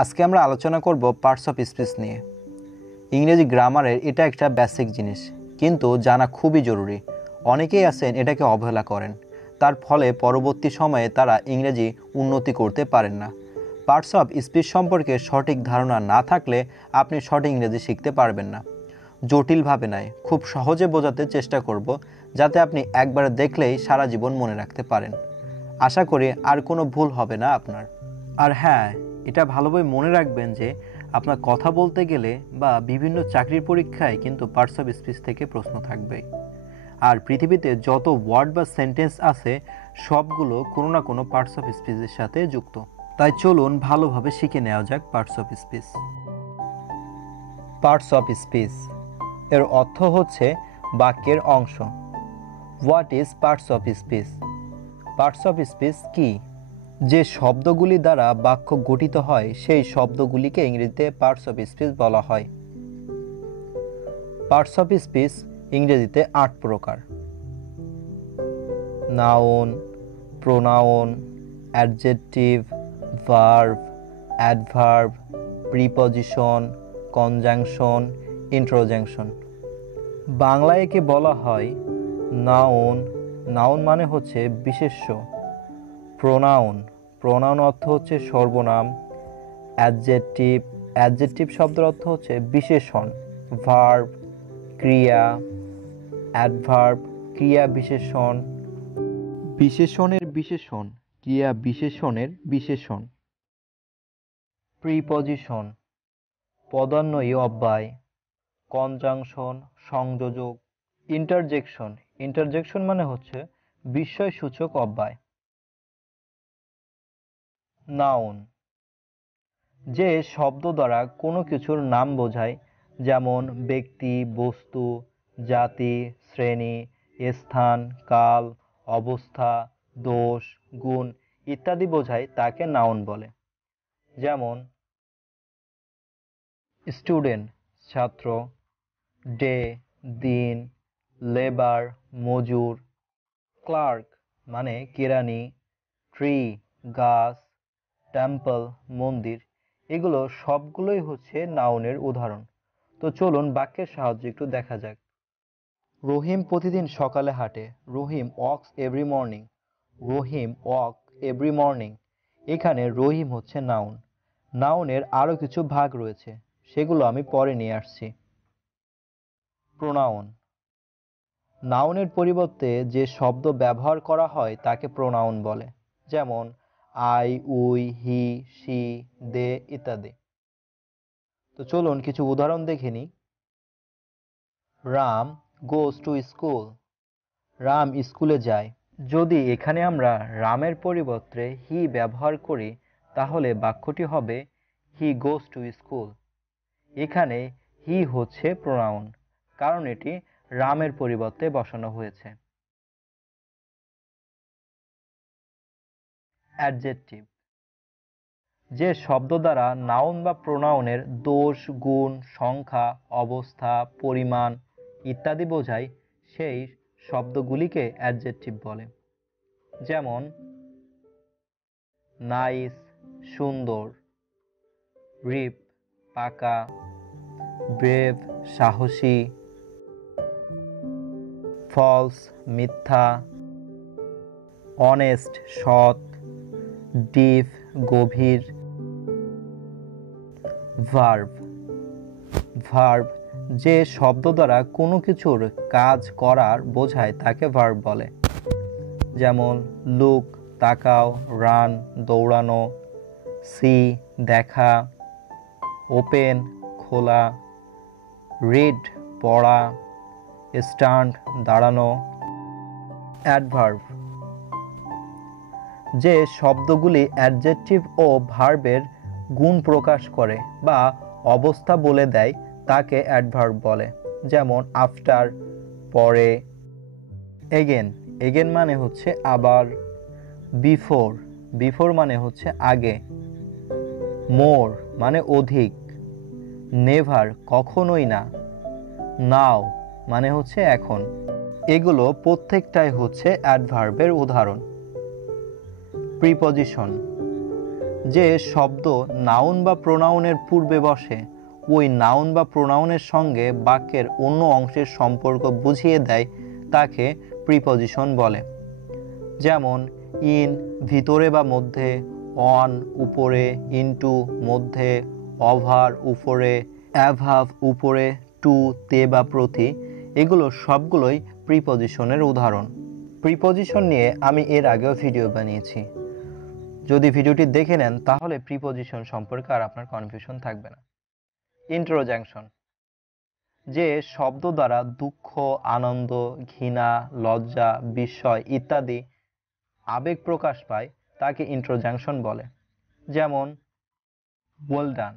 আজকে আমরা আলোচনা করব পার্টস অফ স্পিচ নিয়ে। ইংরেজি গ্রামারের এটা একটা বেসিক জিনিস, কিন্তু জানা খুবই জরুরি। অনেকেই আছেন এটাকে অবহেলা করেন, তার ফলে পরবর্তী সময়ে তারা ইংরেজি উন্নতি করতে পারেন না। পার্টস অফ স্পিচ সম্পর্কে সঠিক ধারণা না থাকলে আপনি সঠিক ইংরেজি শিখতে পারবেন না। জটিলভাবে নয়, খুব সহজে বোঝাতে চেষ্টা করব, যাতে আপনি একবার দেখলেই সারা জীবন মনে রাখতে পারেন। আশা করি আর কোনো ভুল হবে না আপনার। আর হ্যাঁ, এটা ভালোভাবে মনে রাখবেন যে আপনার কথা বলতে গেলে বা বিভিন্ন চাকরির পরীক্ষায় কিন্তু পার্টস অফ স্পিচ থেকে প্রশ্ন থাকবে। আর পৃথিবীতে যত ওয়ার্ড বা সেন্টেন্স আছে সবগুলো কোনো না কোনো পার্টস অফ স্পিচের সাথে যুক্ত। তাই চলুন ভালোভাবে শিখে নেওয়া যাক parts of speech. Parts of speech এর অর্থ হচ্ছে বাক্যের অংশ। What is parts of speech? Parts of speech কি? যে শব্দগুলি দ্বারা বাক্য গঠিত হয় সেই শব্দগুলিকে ইংরেজিতে পার্টস অফ স্পিচ বলা হয়। পার্টস অফ স্পিচ ইংরেজিতে ৮ প্রকার: noun, pronoun, adjective, verb, adverb, preposition, conjunction, interjection. বাংলায় একে বলা হয় নাউন। নাউন মানে হচ্ছে বিশেষ্য। প্রোনাউন, প্রোনাউন অর্থ হচ্ছে সর্বনাম। অ্যাডজেক্টিভ, অ্যাডজেক্টিভ শব্দের অর্থ হচ্ছে বিশেষণ। ভার্ব, ক্রিয়া। অ্যাডভার্ব, ক্রিয়া বিশেষণ। বিশেষণের বিশেষণ, ক্রিয়া বিশেষণের বিশেষণ। প্রিপজিশন, পদান্বয়ী অব্যয়। কনজাংশন, সংযোজক। ইন্টারজেকশন, ইন্টারজেকশন মানে হচ্ছে বিস্ময়সূচক অব্যয়। নাউন, যে শব্দ দ্বারা কোনো কিছুর নাম বোঝায়, যেমন ব্যক্তি, বস্তু, জাতি, শ্রেণী, স্থান, কাল, অবস্থা, দোষ, গুণ ইত্যাদি বোঝায়, তাকে নাউন বলে। যেমন স্টুডেন্ট ছাত্র, ডে দিন, লেবার মজুর, ক্লার্ক মানে কেরানি, ট্রি গাছ, টেম্পল মন্দির, এগুলো সবগুলোই হচ্ছে নাউনের উদাহরণ। তো চলুন বাক্যের সাহায্যে একটু দেখা যাক। রহিম প্রতিদিন সকালে হাঁটে। রহিম ওয়াকস এভরি মর্নিং। রহিম ওয়াক এভরি মর্নিং। এখানে রহিম হচ্ছে নাউন। নাউনের আরও কিছু ভাগ রয়েছে, সেগুলো আমি পরে নিয়ে আসছি। প্রোনাউন, নাউনের পরিবর্তে যে শব্দ ব্যবহার করা হয় তাকে প্রোনাউন বলে। যেমন আই, উই, হি, শি, দে ইত্যাদি। তো চলুন কিছু উদাহরণ দেখে নিই। Ram goes to school. Ram স্কুলে যায়। যদি এখানে আমরা রামের পরিবর্তে হি ব্যবহার করি তাহলে বাক্যটি হবে হি গোজ টু স্কুল। এখানে হি হচ্ছে প্রোনাউন, কারণ এটি রামের পরিবর্তে বসানো হয়েছে। অ্যাডজেক্টিভ, যে শব্দ দ্বারা নাউন বা প্রোনাউনের দোষ, গুণ, সংখ্যা, অবস্থা, পরিমাণ ইত্যাদি বোঝায়, সেই শব্দগুলিকে অ্যাডজেক্টিভ বলে। যেমন নাইস সুন্দর, রিপ পাকা, ব্রেভ সাহসী, ফলস মিথ্যা, অনেস্ট সৎ, ডিপ গভীর। ভার্ব, ভার্ব যে শব্দ দ্বারা কোনো কিছুর কাজ করার বোঝায় তাকে ভার্ব বলে। যেমন লুক তাকাও, রান দৌড়ানো, সি দেখা, ওপেন খোলা, রিড পড়া, স্ট্যান্ড দাঁড়ানো। অ্যাডভার্ব, যে শব্দগুলি অ্যাডজেক্টিভ ও ভার্বের গুণ প্রকাশ করে বা অবস্থা বলে দেয় তাকে অ্যাডভার্ব বলে। যেমন আফটার পরে, এগেন, এগেন মানে হচ্ছে আবার, বিফোর, বিফোর মানে হচ্ছে আগে, মোর মানে অধিক, নেভার কখনোই না, নাও মানে হচ্ছে এখন। এগুলো প্রত্যেকটাই হচ্ছে অ্যাডভার্বের উদাহরণ। প্রিপজিশন, যে শব্দ নাউন বা প্রোনাউনের পূর্বে বসে ওই নাউন বা প্রোনাউনের সঙ্গে বাক্যের অন্য অংশের সম্পর্ক বুঝিয়ে দেয় তাকে প্রিপজিশন বলে। যেমন ইন ভিতরে বা মধ্যে, অন উপরে, ইনটু মধ্যে, ওভার উপরে, অ্যাভাভ উপরে, টু তে বা প্রতি, এগুলো সবগুলোই প্রিপজিশনের উদাহরণ। প্রিপজিশন নিয়ে আমি এর আগেও ভিডিও বানিয়েছি, যদি ভিডিওটি দেখে নেন তাহলে প্রিপজিশন সম্পর্কে আর আপনার কনফিউশন থাকবে না। ইন্ট্রোজাংশন, যে শব্দ দ্বারা দুঃখ, আনন্দ, ঘৃণা, লজ্জা, বিস্ময় ইত্যাদি আবেগ প্রকাশ পায় তাকে ইন্ট্রোজাংশন বলে। যেমন ওয়েল ডান,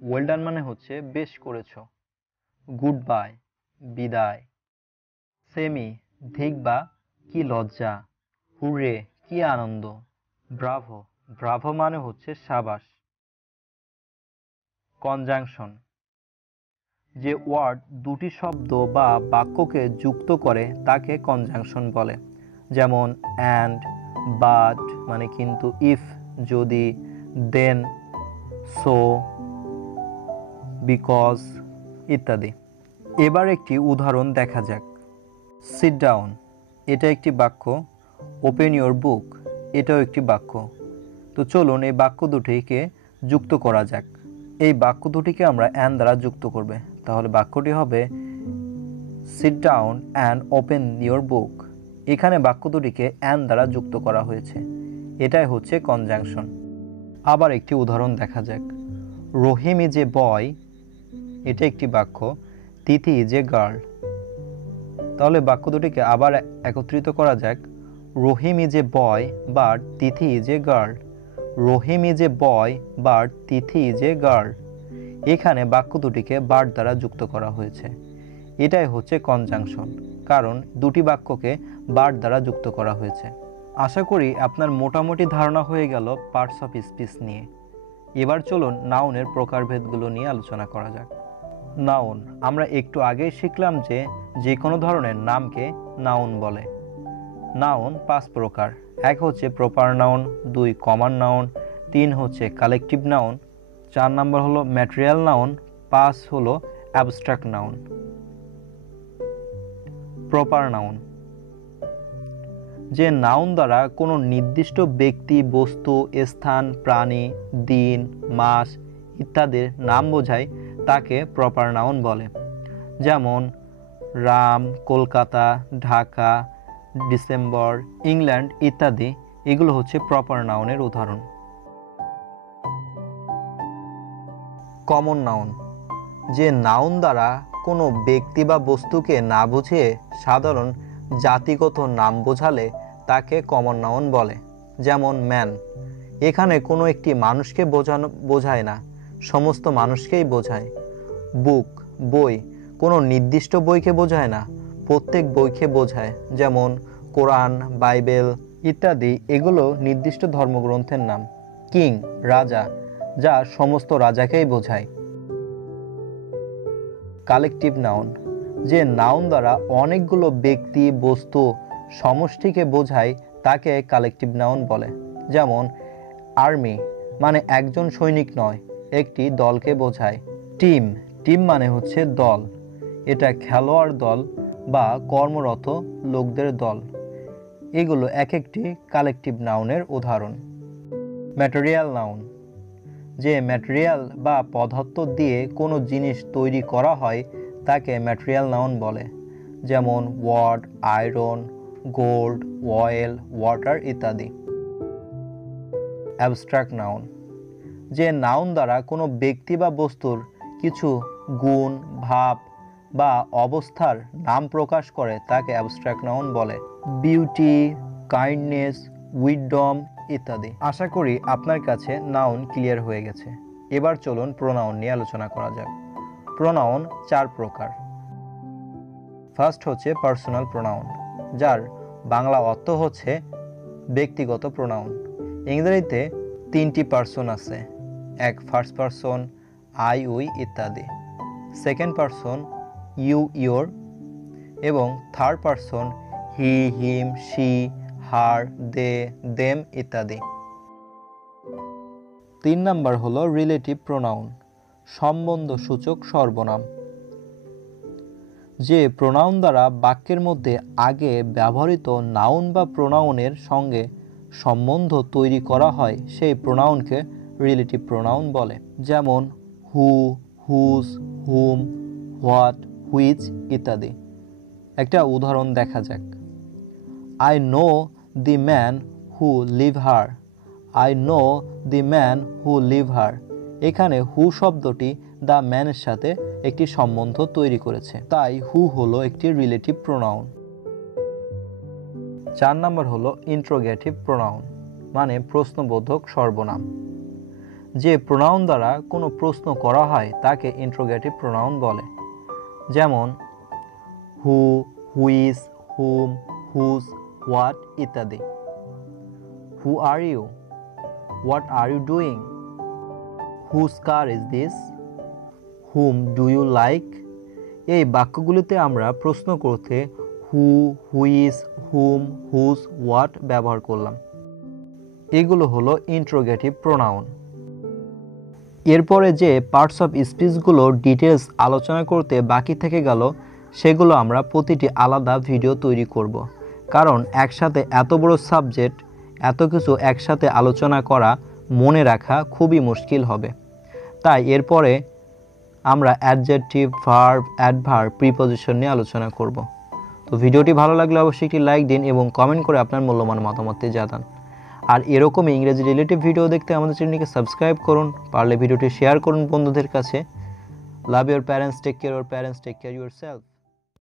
ওয়েল ডান মানে হচ্ছে বেশ করেছ। গুড বাই বিদায়। সেমি ধিক বা কি লজ্জা। হুররে কি আনন্দ। ব্রাভো, ব্রাভো মানে হচ্ছে সাবাস। কনজাংশন, যে ওয়ার্ড দুটি শব্দ বা বাক্যকে যুক্ত করে তাকে কনজাংশন বলে। যেমন অ্যান্ড, বাট মানে কিন্তু, ইফ যদি, দেন, সো, বিকজ ইত্যাদি। এবার একটি উদাহরণ দেখা যাক। সিট ডাউন, এটা একটি বাক্য। ওপেন ইয়োর বুক, এটাও একটি বাক্য। তো চলুন এই বাক্য দুটিকে যুক্ত করা যাক। এই বাক্য দুটিকে আমরা অ্যান্ড দ্বারা যুক্ত করবে, তাহলে বাক্যটি হবে sit down and open your book. এখানে বাক্য দুটিকে অ্যান্ড দ্বারা যুক্ত করা হয়েছে, এটাই হচ্ছে কনজাংশন। আবার একটি উদাহরণ দেখা যাক। রহিম ইজ এ বয়, এটা একটি বাক্য। তিথি ইজ এ গার্ল, তাহলে বাক্য দুটিকে আবার একত্রিত করা যাক। Rahim is a boy but Tithi is a girl. Rahim is a boy but Tithi is a girl. এখানে বাক্য দুটিকে বাট দ্বারা যুক্ত করা হয়েছে, এটাই হচ্ছে কনজাংশন, কারণ দুটি বাক্যকে বাট দ্বারা যুক্ত করা হয়েছে। আশা করি আপনার মোটামুটি ধারণা হয়ে গেল পার্টস অফ স্পিচ নিয়ে। এবার চলুন নাউনের প্রকারভেদগুলো নিয়ে আলোচনা করা যাক। নাউন, আমরা একটু আগেই শিখলাম যে যে কোনো ধরনের নামকে নাউন বলে। নাউন 5 প্রকার। 1 হচ্ছে প্রপার নাউন, 2 কমন নাউন, 3 হচ্ছে কালেকটিভ নাউন, 4 নম্বর হলো ম্যাটেরিয়াল নাউন, 5 হলো অ্যাবস্ট্রাক্ট নাউন। প্রপার নাউন, যে নাউন দ্বারা কোনো নির্দিষ্ট ব্যক্তি, বস্তু, স্থান, প্রাণী, দিন, মাস ইত্যাদির নাম বোঝায় তাকে প্রপার নাউন বলে। যেমন রাম, কলকাতা, ঢাকা, ডিসেম্বর, ইংল্যান্ড ইত্যাদি, এগুলো হচ্ছে প্রপার নাউনের উদাহরণ। কমন নাউন, যে নাউন দ্বারা কোনো ব্যক্তি বা বস্তুকে না বুঝিয়ে সাধারণ জাতিগত নাম বোঝালে তাকে কমন নাউন বলে। যেমন ম্যান, এখানে কোনো একটি মানুষকে বোঝায় না, সমস্ত মানুষকেই বোঝায়। বুক, বই, কোনো নির্দিষ্ট বইকে বোঝায় না, প্রত্যেক বইকে বোঝায়। যেমন কোরআন, বাইবেল ইত্যাদি, এগুলো নির্দিষ্ট ধর্মগ্রন্থের নাম। কিং, রাজা, যা সমস্ত রাজাকেই বোঝায়। কালেকটিভ নাউন, যে নাউন দ্বারা অনেকগুলো ব্যক্তি, বস্তু, সমষ্টিকে বোঝায় তাকে কালেকটিভ নাউন বলে। যেমন আর্মি মানে একজন সৈনিক নয়, একটি দলকে বোঝায়। টিম, টিম মানে হচ্ছে দল, এটা খেলোয়াড় দল বা কর্মরত লোকদের দল। এগুলো এক একটি কালেকটিভ নাউনের উদাহরণ। ম্যাটেরিয়াল নাউন, যে ম্যাটেরিয়াল বা পদার্থ দিয়ে কোনো জিনিস তৈরি করা হয় তাকে ম্যাটেরিয়াল নাউন বলে। যেমন ওয়াড, আয়রন, গোল্ড, অয়েল, ওয়াটার ইত্যাদি। অ্যাবস্ট্রাক্ট নাউন, যে নাউন দ্বারা কোনো ব্যক্তি বা বস্তুর কিছু গুণ, ভাব বা অবস্থার নাম প্রকাশ করে তাকে অ্যাবস্ট্রাক্ট নাউন বলে। বিউটি, কাইন্ডনেস, উইডম ইত্যাদি। আশা করি আপনার কাছে নাউন ক্লিয়ার হয়ে গেছে। এবার চলুন প্রোনাউন নিয়ে আলোচনা করা যাক। প্রোনাউন 4 প্রকার। ফার্স্ট হচ্ছে পার্সোনাল প্রোনাউন, যার বাংলা অর্থ হচ্ছে ব্যক্তিগত প্রোনাউন। ইংরেজিতে 3টি পার্সন আছে, এক ফার্স্ট পার্সন, আই, উই ইত্যাদি। সেকেন্ড পার্সন ইউ, ইয়োর, এবং third person he, him, she, her, they, them ইত্যাদি। 3 নাম্বার হলো রিলেটিভ প্রোনাউন, সম্বন্ধসূচক সর্বনাম। যে প্রোনাউন দ্বারা বাক্যের মধ্যে আগে ব্যবহৃত নাউন বা প্রোনাউনের সঙ্গে সম্বন্ধ তৈরি করা হয় সেই প্রোনাউনকে রিলেটিভ প্রোনাউন বলে। যেমন who, whose, whom, what, which ইত্যাদি। একটা উদাহরণ দেখা যাক। I know the man who live here. I know the man who live here. এখানে হু শব্দটি দ্য ম্যানের সাথে একটি সম্বন্ধ তৈরি করেছে, তাই হু হলো একটি রিলেটিভ প্রোনাউন। 4 নাম্বার হলো ইন্ট্রোগেটিভ প্রোনাউন, মানে প্রশ্নবোধক সর্বনাম। যে প্রোনাউন দ্বারা কোনো প্রশ্ন করা হয় তাকে ইন্ট্রোগেটিভ প্রোনাউন বলে। যেমন who, which, whom, whose, what ইত্যাদি। Who are you? What are you doing? Whose car is this? Whom do you like? এই বাক্যগুলিতে আমরা প্রশ্ন করতে who, which, whom, whose, what ব্যবহার করলাম। এগুলো হলো ইন্ট্রোগেটিভ প্রোনাউন। এরপরে যে পার্টস অফ স্পিচগুলো ডিটেলস আলোচনা করতে বাকি থেকে গেল সেগুলো আমরা প্রতিটি আলাদা ভিডিও তৈরি করব, কারণ একসাথে এত বড় সাবজেক্ট, এত কিছু একসাথে আলোচনা করা, মনে রাখা খুবই মুশকিল হবে। তাই এরপরে আমরা অ্যাডজেক্টিভ, ভার্ব, অ্যাডভার্ব, প্রিপজিশন নিয়ে আলোচনা করব। তো ভিডিওটি ভালো লাগলে অবশ্যই একটি লাইক দিন এবং কমেন্ট করে আপনার মূল্যবান মতামত জানান। আর এরকমই ইংরেজি রিলেটিভ ভিডিও দেখতে আমাদের চ্যানেলকে সাবস্ক্রাইব করুন, পারলে ভিডিওটি শেয়ার করুন বন্ধুদের কাছে। Love your parents, take care your parents, take care your self.